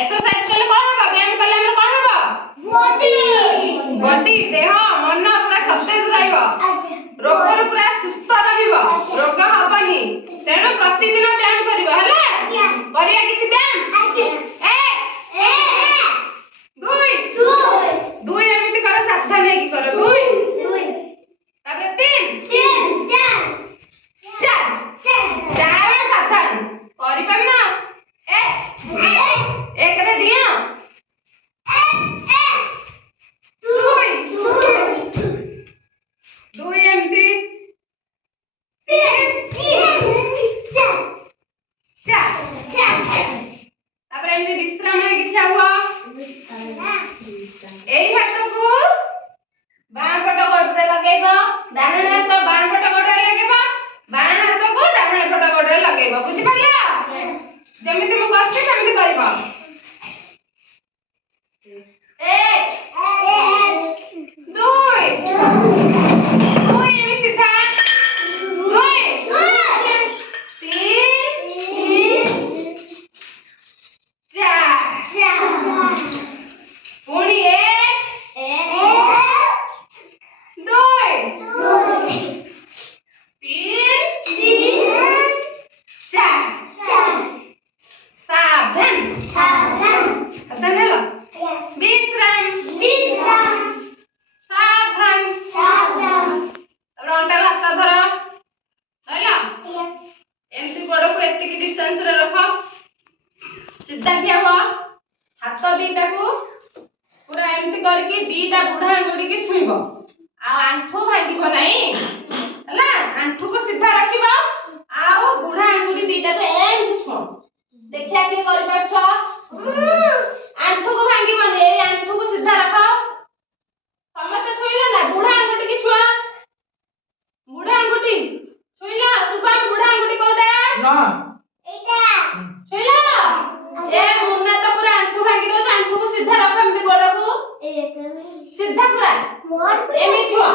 exercise कले कोन हबो व्यायाम कले हमर कोन हबो बॉडी देह मन पूरा सतेज रहइबो रोग रु पूरा सुस्थ रहइबो रोग हबनी तेनो प्रतिदिन व्यायाम करिवो हला करिया किछि व्यायाम दुई एमिति कर सावधान है कि कर दुई तापर तीन चार सावधान करि पाना एक रे दिया दुई एमिति तापर एमिति विश्राम है कि ठिया हुआ एई हाथ को बाण पट गोडरे लगेबो डान हाथ बाण पट गोडरे लगेबो बाण हाथ को डान पट गोडरे लगेबो बुझि पालो जेमिति मु कहते सेमिति करबो दुई एमि सीधा पुणी डिस्टेंस रे रख सीधा ठिया हुआ हाथ दीटा को पूरा एमती करके दीटा बुढ़ा आंगुठी की छुईबो आ आंठू भांगीबो नहीं हला आंठू को सीधा रखिबो आ बुढ़ा आंगुठी दीटा को एम छुओ देखिया के करि परछ आंठू को भांगीबो ने ए आंठू को सीधा रख समस्त छुईला ना बुढ़ा आंगुठी की छुआ बुढ़ा आंगुठी छुईला सुबह बुढ़ा आंगुठी कोटा ना ए मुन्ना तो पूरा आंखु भांगी दो आंखु को सीधा रख एमती गोड़ को सीधा पूरा एमी छुआ